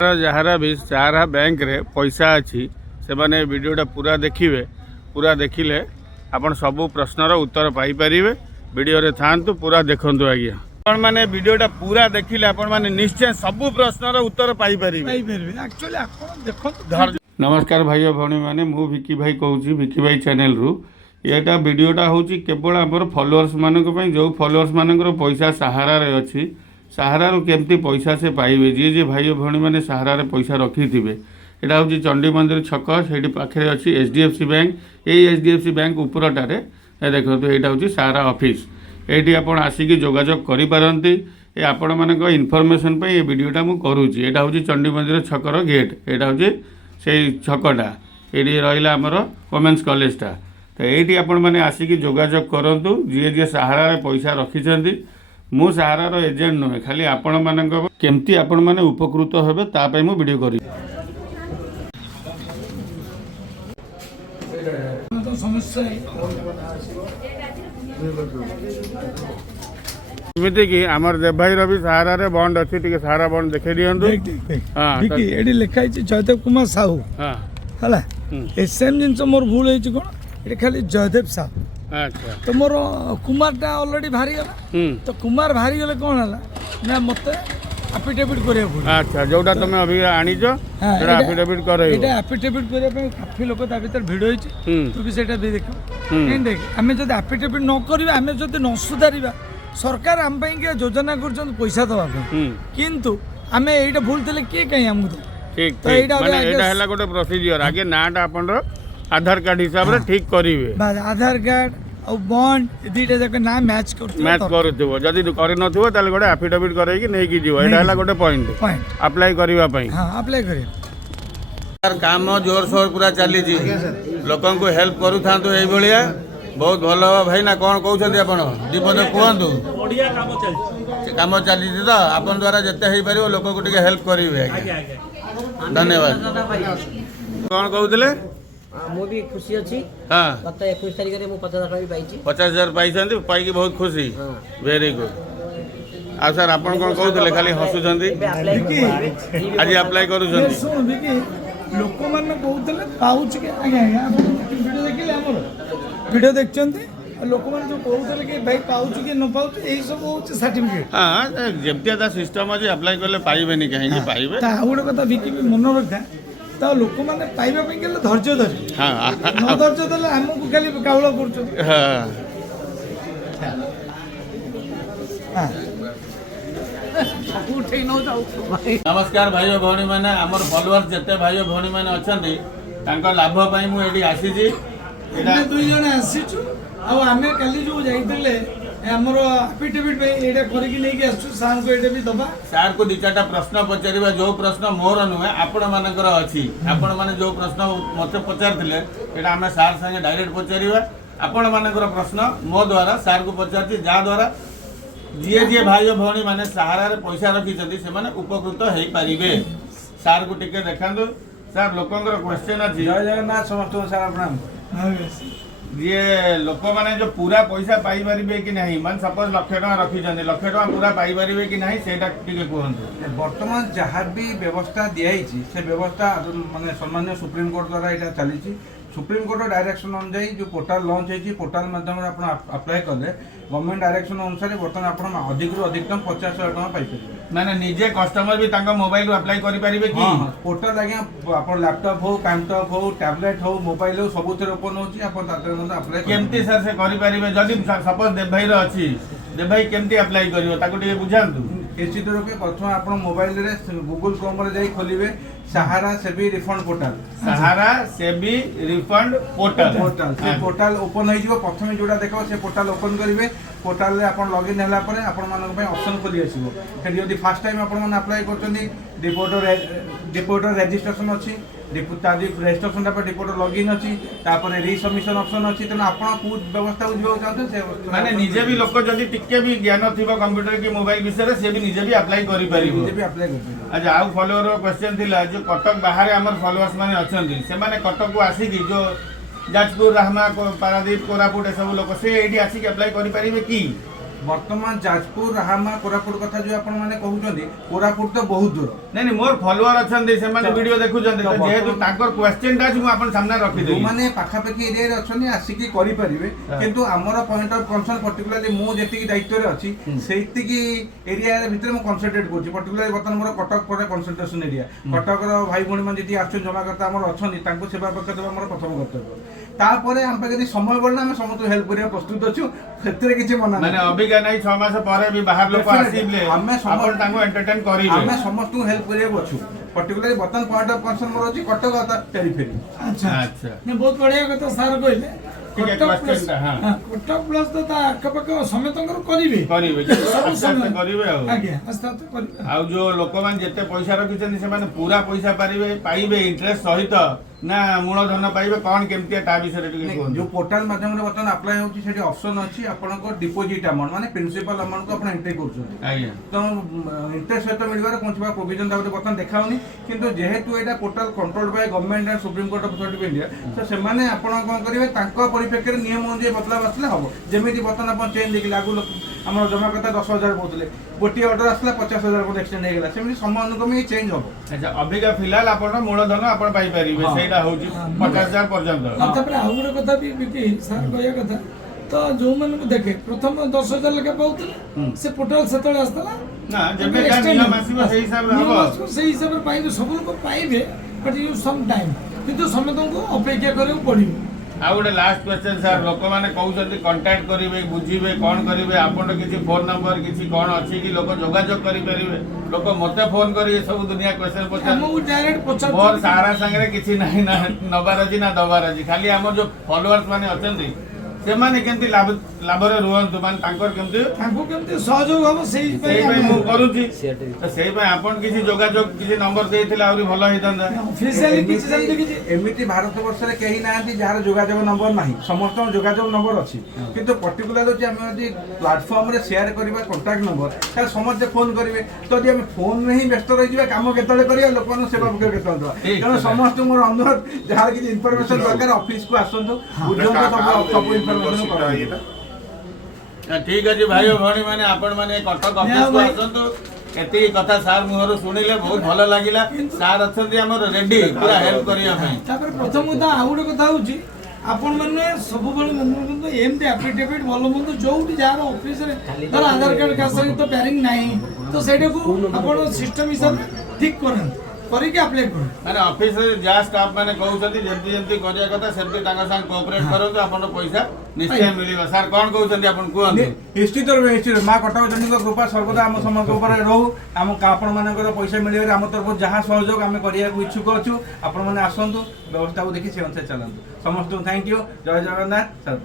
जहारा भी सहारा बैंक रे पैसा अच्छी से माने वीडियोटा पूरा देखिए। पूरा देखिले आपण सबू प्रश्नर उत्तर पाई परिबे। वीडियो रे थांतु पूरा देखंतु आज्ञा। आपण माने वीडियोटा पूरा देखिले आपण माने निश्चय सबू प्रश्नर उत्तर पाई परिबे। एक्चुअली आपण देखंतु। नमस्कार भाई भौणी मैंने मु विकी भाई कहूँ विकी भाई चैनल रु यहाँ वीडियोटा हूँ केवल आमर फॉलोअर्स मानक जो फॉलोअर्स मानकर पैसा सहारा रे अच्छी सहारा केमती पैसा से पाइबे जी जी भाई भौणी मैंने सहारा रे पैसा रखी थे। यहाँ हूँ चंडी मंदिर छक से पाखे अच्छी HDFC बैंक। यही HDFC बैंक उपरटारे देखो यहाँ हूँ सहारा ऑफिस। ये आप आसिक जोगाजोग करें। ये आपण मान इनफर्मेशन ये वीडियोटा मुझे करुँची। यहाँ हूँ चंडी मंदिर छकर गेट। यहाँ हूँ से छकटा ये रहा आमर वोमेन्स कॉलेजटा। तो ये आपण मैंने आसिक जोगाजोग करूँ जी जी सहारा पैसा रखिंट। मु सहारार एजेंट नुहे खाली आपण मानक केमती आपण माने उपकृत हेबे तापाई मु वीडियो करी। कि आमर देव भाई रवि सहारा रे बॉन्ड अच्छी टिके सहारा बॉन्ड देखे दियंतु। हां विकी एडी लिखा है जयदेव कुमार साहू। हां हला ए सेम जिंस मोर भूल है कोन एडी खाली जयदेव साहू। अच्छा तो मोर कुमारटा ऑलरेडी भारी गला। तो कुमार भारी गले कोन हला ना मते एफिडेविट करे पड़े। अच्छा जोटा तुम अभी आनीजो एटा एफिडेविट करे। एटा एफिडेविट करे पे काफी लोक ता भीतर भिड़ होई छी। तू भी सेटा भी देखो नहीं देख हमें जदि एफिडेविट न करबा हमें जदि न सुधारिबा सरकार हम पई के योजना करछन पैसा दवा किंतु हमें एटा भूल तले के कहीं हम ठीक तो एटा माने एटा हला गोटे प्रोसीजर आगे नाटा आपन आधार कार्ड हिसाब रे ठीक करिवे। आधार कार्ड और बॉन्ड दीटा जक ना मैच करथबो जदी करि नथबो ताले गोटे एफिडेविट करई कि नै कि जीवो एटा हला गोटे पॉइंट अप्लाई करिवा पई। हां अप्लाई करियो यार काम जोर शोर पूरा चली जी लोकन को हेल्प करू थांतो एई भलिया बहुत भलो भाई ना कोन कहउछथि आपण दीपद कहंतु बढ़िया काम चली तो आपन द्वारा जते हेई परियो लोक को टिके हेल्प करिवे। धन्यवाद। कोन कहउतले मु भी खुशी अच्छी। हाँ गत 21 तारिख में 50,000 भी पाई 50,000 पाई पाई बहुत खुशी। Very good. आ सर आपण कोन कहउतले खाली हसुछंती आज अप्लाई करूछंती। सुन देखि लोक मन कहउतले पाउछ के आगे वीडियो देखिले हमर वीडियो देखचंती लोक मन जो कहउतले कि भाई पाउछ के न पाउछ एई सब होछ सर्टिफिकेट। हां जेमतिया सिस्टम अछि अप्लाई करले पाइबे नि काहे कि पाइबे ता उडे कथा विकी भी मन रखा तो लोक मैंने पाइबा पे गेले धैर्य धरि। हां न धैर्य देले हमकु खाली कावळ करछो। हां नमस्कार भाई भौणी मैंने आमर फॉलोअर्स जते भाई भौणी मैंने अछंती तांको लाभ पई मु एडी आसी जी। एटा दुई जण आसीछु आ हमें काली जो जाइतिले हमर एफिडेविट पे एटा करके नै के आसु सार को एटा भी दबा सार को दि चारटा प्रश्न पचारिबा जो प्रश्न मोर नुहे आपण मानकर अछि आपण माने जो प्रश्न मते पचारथिले एटा हमें सार संगे डायरेक्ट पचारिबा। आपण मानकर प्रश्न मो द्वारा सार को पचारथि जा द्वारा जी जी भाई भौणी माने सहारा रे पैसा रखिछथि से माने उपकृत हेई परिबे। सार को टिके देखंदो सर लोकंगर क्वेश्चन अछि। जय जगन्नाथ समस्त सार प्रणाम। ये लोक माने जो पूरा पैसा पाई परिबे कि नहीं मान सपोज लाख टका रखिछथि लाख टका पूरा पाई परिबे कि नहीं सेटा टिके कहंतु। वर्तमान जहाँ भी व्यवस्था दिखाई से व्यवस्था माने सम्मान्य सुप्रीम कोर्ट द्वारा यहाँ चली सुप्रीम कोर्ट डायरेक्शन अनुसार जो पोर्टाल लॉन्च होती पोर्टाल माध्यम अप्लाई कले गवर्नमेंट डायरेक्शन अनुसार बर्तमान आप अधिक अधिकतम 50,000 टका पाई माने निजे कस्टमर भी तांका मोबाइल रो अप्लाई करि परिबे कि पोर्टाल आज्ञा आपण लैपटॉप हो लैपटॉप हो टैबलेट हो मोबाइल हो सबुथिरे ओपन होची आपण ताते मध्ये अप्लाई केमती सर से करि परिबे जदी सपोज देव भाई रो अछि देव भाई केमती अप्लाई करियो ताको टिके बुझांतु। निश्चित रूपे प्रथम आपण मोबाइल रे गूगल क्रोम रे जाई खोलिबे सहारा सेबी रिफंड पोर्टाल सहारा सेबी रिफंड पोर्टाल से पोर्टाल ओपन हो जिवो प्रथम जोडा देखो से पोर्टाल ओपन करिवे पोर्टाल रे आपण लॉगिन होला परे आपण मानक पे ऑप्शन खोली आसीबो फिर यदि फर्स्ट टाइम आपण मन अप्लाई करचंदी डिपोटर रजिस्ट्रेशन अछि डिपोटादी रजिस्ट्रेशन पर डिपोटर लॉगिन अछि तापर रीसबमिशन ऑप्शन अछि त आपण को व्यवस्था बुझबो चाहते से माने निजे भी लोक जदी टिके भी ज्ञान थिबो कंप्यूटर के मोबाइल विषय रे से भी निजे भी अप्लाई करि परिबो निजे भी अप्लाई करि। अच्छा आउ फॉलोअर क्वेश्चन थिला जो कटक बाहर हमर फॉलोअर्स माने अछंती से माने कटक को आसी कि जो जाजपुर राहमा को पारादीप कोरापुट सब लोक से एडी आसी के अप्लाई करि परिबे कि ବର୍ତ୍ତମାନ ଯାଜପୁର ରାହାମା କୋରାପୁଟ କଥା ଯୋଉ ଆପଣ ମାନେ କହୁଛନ୍ତି କୋରାପୁଟ ତ ବହୁତ ଦୂର ନାଇଁ ମୋର ଫଲୋଅର ଅଛନ୍ତି ସେମାନେ ଭିଡିଓ ଦେଖୁଛନ୍ତି ତ ଯେହେତୁ ତାଙ୍କର କ୍ୱେଶ୍ଚିନ୍ଟା ଅଛି ମୁଁ ଆପଣ ସାମ୍ନାରେ ରଖିଦେବି ଯୋଉମାନେ ପାଖାପାଖି ଏରିଆରେ ଅଛନ୍ତି ଆସିକି କରିପାରିବେ କିନ୍ତୁ ଆମର ପଏଣ୍ଟ ଅଫ୍ କନସର୍ନ ପର୍ଟିକୁଲାରଲି ମୁଁ ଯେତିକି ଦାୟିତ୍ୱରେ ଅଛି ସେତିକି ଏରିଆ ଭିତରେ ମୁଁ କନସେନ୍ଟ୍ରେଟ୍ କରୁଛି ପର୍ଟିକୁଲାରଲି ବର୍ତ୍ତମାନ ମୋର କଟକ ପରେ କନସେନ୍ଟ୍ରେସନ ଏରିଆ କଟକର ଭାଇ ଭଉଣୀ ମାନେ ଯେତିକି ଆସୁଛନ୍ତି ଜମାକର୍ତ୍ତା ଆମର ଅଛନ୍ତି ତାଙ୍କୁ ସେବା ପକ୍ଷ ଦେବା ଆମର ପ୍ରଥମ କର୍ତ୍ତବ୍ୟ ତାପରେ ଆମ ପାଖରେ ଯଦି ସମୟ ବଳିଲା ଆମେ ସମସ୍ତଙ୍କୁ ହେଲ୍ପ କରିବା ପ୍ରସ୍ତୁତ ଅଛୁ ସେଥିରେ କିଛି ମନା ମାନେ ନାହିଁ ଅବିକା ନାହିଁ 6 ମାସ ପରେ ବି ବାହାର ଲୋକ ଆସିଲେ ଆମେ ଆପଣ ତାଙ୍କୁ ଏଣ୍ଟରଟେନ୍ କରିବେ ଆମେ ସମସ୍ତଙ୍କୁ ହେଲ୍ପ କରିବାକୁ ଅଛୁ ପର୍ଟିକୁଲାରଲି ବର୍ତ୍ତମାନ ପଏଣ୍ଟ ଅଫ୍ କନସର୍ନ ମୋର ଅଛି କଟକ ପେରିଫେରି ଆଚ୍ଛା ଆଚ୍ଛା ବହୁତ ବଢିଆ କଥା ସାର୍ କହିଲେ ଟିକେ କଟକ question ଟା, ହଁ। ପ୍ଲସ୍ କଟକ ପ୍ଲସ୍ ତ ତା ଆଖପାଖ ସମସ୍ତଙ୍କର କରିବେ କରିବେ ସବୁ ଆସ୍ତେ ଆସ୍ତେ ସମାନ। କରିବେ ଆଉ ଆଜ୍ଞା ଆସ୍ତେ ଆସ୍ତେ କରିବେ ଆଉ ଯୋଉ ଲୋକମାନେ ଯେତେ ପଇସା ରଖିଛନ୍ତି ସେମାନେ ପୁରା ପଇସା ପାଇବେ ଇଣ୍ଟରେଷ୍ଟ ସହିତ ନା ମୂଳଧନ ପାଇବେ କଣ କେମିତି ତା ବିଷୟରେ ଟିକେ କୁହନ୍ତୁ ଯୋଉ ପୋର୍ଟାଲ ମାଧ୍ୟମରେ ବର୍ତ୍ତମାନ ଆପ୍ଲାଏ ହେଉଛି ସେଠି ଅପସନ୍ ଅଛି ଆପଣଙ୍କ ଡିପୋଜିଟ୍ ଆମାଉଣ୍ଟ ମାନେ ପ୍ରିନ୍ସିପାଲ ଆମାଉଣ୍ଟକୁ ଆପଣ ଏଣ୍ଟ୍ରି କରୁଛନ୍ତି ଆଜ୍ଞା ତ ଇଣ୍ଟରେଷ୍ଟ ସହିତ ମିଳିବାର କୌଣସି ପ୍ରୋଭିଜନ ତା ଭିତରେ ବର୍ତ୍ତମାନ ଦେଖାଉନି କିନ୍ତୁ ଯେହେତୁ ଏଇଟା portal control Bai government and supreme court of authority of India ତ ସେମାନେ ଆପଣ କଣ କରିବେ ତାଙ୍କ ପରିପ୍ରେକ୍ଷୀରେ ନିୟମ ଅନୁଯାୟୀ ବଦଳାବ ଆସିଲେ ହବ ଯେମିତି ବର୍ତ୍ତମାନ ଆପଣ ଚେଞ୍ଜ ଦେଖିଲେ ଆଗରୁ ଆମର ଜମାକର୍ତ୍ତା 10,000 କହୁଥିଲେ ଗୋଟିଏ ଅର୍ଡର ଆସିଲା 50,000 ପର୍ଯ୍ୟନ୍ତ ଏକ୍ସଟେଣ୍ଡ ହେଇଗଲା ସେମିତି ସମୟ ଅନୁକ୍ରମେ ଚେଞ୍ଜ ହବ ଆଚ୍ଛା ଅବିକା ଫିଲହାଲ ଆପଣ ମୂଳଧନ ଆପଣ ପାଇପାରିବେ ହଁ। ସେଇଟା ହଉଛି 50,000 ପର୍ଯ୍ୟନ୍ତ ତାପରେ ଆଉ ଗୋଟେ କଥା ବି ବିକି ସାର୍ କହିବା କଥା ତ ଯୋଉମାନଙ୍କୁ ଦେଖେ ପ୍ରଥମ 10,000 ଲେଖା ପାଉଥିଲେ ସେ ପୋର୍ଟାଲ ସେତେବେଳେ ଆସିଥିଲା ନା ଯେବେ ଯାହା ନିୟମ ଆସିବ ସେଇ ହିସାବରେ ହବ ସେଇ ହିସାବରେ ପାଇବେ ସବୁ ଲୋକ ପାଇବେ ବଟ୍ ୟୁ ସମ୍ ଟାଇମ୍ କିନ୍ତୁ ସମସ୍ତଙ୍କୁ ଅପେକ୍ଷା କରିବାକୁ ପଡ଼ିବ ଆଉ ଗୋଟେ ଲାଷ୍ଟ କ୍ୱେଶ୍ଚନ ସାର୍ ଲୋକମାନେ କହୁଛନ୍ତି କଣ୍ଟାକ୍ଟ କରିବେ ବୁଝିବେ କଣ କରିବେ ଆପଣର କିଛି ଫୋନ ନମ୍ବର କିଛି କଣ ଅଛି କି ଲୋକ ଯୋଗାଯୋଗ କରିପାରିବେ ଲୋକ ମତେ ଫୋନ କରି ଏ ସବୁ ଦୁନିଆ କ୍ୱେଶ୍ଚନ ପଚାର ଆମକୁ ଡାଇରେକ୍ଟ ମୋର ପଚାରୁଛନ୍ତି ସାରା ସାଙ୍ଗରେ କିଛି ନାହିଁ ନା ନବାର ଅଛି ନା ଦବାର ଅଛି ଖାଲି ଆମର ଯୋଉ ଫଲୋଅର୍ସ ମାନେ ଅଛନ୍ତି ସେମାନେ କେମିତି ଲାଭରେ ରୁହନ୍ତୁ ମାନେ ତାଙ୍କର କେମିତି ତାଙ୍କୁ କେମିତି ସହଯୋଗ ହବ ସେଇପାଇଁ ମୁଁ କରୁଛି ତ ସେଇପାଇଁ ଆପଣ କିଛି ଯୋଗାଯୋଗ କିଛି ନମ୍ବର ଦେଇଥିଲେ ଆହୁରି ଭଲ ହେଇଥାନ୍ତା ଅଫିସିଆଲି କିଛି ସେମିତି କିଛି ଏମିତି ଭାରତ ବର୍ଷରେ କେହି ନାହାନ୍ତି ଯାହାର ଯୋଗାଯୋଗ ନମ୍ବର ନାହିଁ ସମସ୍ତଙ୍କ ଯୋଗାଯୋଗ ନମ୍ବର ଅଛି କିନ୍ତୁ ପର୍ଟିକୁଲାର ହଉଛି ଆମେ ଯଦି ପ୍ଲାଟଫର୍ମରେ ସେୟାର କରିବା କଣ୍ଟାକ୍ଟ ନମ୍ବର ତାହେଲେ ସମସ୍ତେ ଫୋନ କରିବେ ତ ଯଦି ଆମେ ଫୋନରେ ହିଁ ବ୍ୟସ୍ତ ରହିଯିବା କାମ କେତେବେଳେ କରିବା ଲୋକମାନଙ୍କୁ ସେବା ପକ୍ଷରେ କେତେବେଳେ ଦେବା ତେଣୁ ସମସ୍ତଙ୍କୁ ମୋର ଅନୁରୋଧ ଯାହାର କିଛି ଇନଫର୍ମେସନ ଦରକାର ଅଫିସକୁ ଆସନ୍ତୁ ବୁଝନ୍ତୁ ସବୁ ଇନଫର୍ମେସନ କରାଯିବ ଠିକ ଅଛି ଭାଇ ଓ ଭଉଣୀ ମାନେ ଆପଣ ମାନେ କଟକ ଅଫିସକୁ ଆସନ୍ତୁ ଏତିକି କଥା ସାର୍ ମୁହଁରୁ ଶୁଣିଲେ ବହୁତ ଭଲ ଲାଗିଲା ସାର୍ ଅଛନ୍ତି ଆମର ରେଡି ପୁରା ହେଲ୍ପ କରିବା ପାଇଁ ତାପରେ ପ୍ରଥମ କଥା ଆଉ ଗୋଟେ କଥା ହଉଛି ଆପଣମାନେ ସବୁବେଳେ ମନେ ରଖନ୍ତୁ ଏମିତି ଆଫିଡେଭିଟ୍ ଭଲ ମନ୍ଦ ଯୋଉଠି ଯାହାର ଅଫିସରେ ଧର ଆଧାର କାର୍ଡ କାହା ସହିତ ପ୍ୟାରିଂ ନାହିଁ ତ ସେଇଟାକୁ ଆପଣ ସିଷ୍ଟମ ହିସାବରେ ଠିକ କରାନ୍ତୁ କରିକି ଆପ୍ଲାଏ କରନ୍ତୁ ମାନେ ଅଫିସରେ ଯାହା ଷ୍ଟାଫ୍ ମାନେ କହୁଛନ୍ତି ଯେମିତି ଯେମିତି କରିବା କଥା ସେମିତି ତାଙ୍କ ସାଙ୍ଗେ କୋଅପରେଟ୍ କରନ୍ତୁ ଆପଣଙ୍କ ପଇସା ନିଶ୍ଚୟ ମିଳିବ ସାର୍ କଣ କହୁଛନ୍ତି ଆପଣ କୁହନ୍ତୁ ନିଶ୍ଚିତ ରୂପେ ନିଶ୍ଚିତ ମା କଟକ ଜନୀଙ୍କ କୃପା ସର୍ବଦା ଆମ ସମସ୍ତଙ୍କ ଉପରେ ରହୁ ଆମ ଆପଣମାନଙ୍କର ପଇସା ମିଳିବାରେ ଆମ ତରଫରୁ ଯାହା ସହଯୋଗ ଆମେ କରିବାକୁ ଇଚ୍ଛୁକ ଅଛୁ ଆପଣମାନେ ଆସନ୍ତୁ ବ୍ୟବସ୍ଥାକୁ ଦେଖି ସେ ଅନୁସାରେ ଚାଲନ୍ତୁ ସମସ୍ତଙ୍କୁ thank you Jai Jagannath sir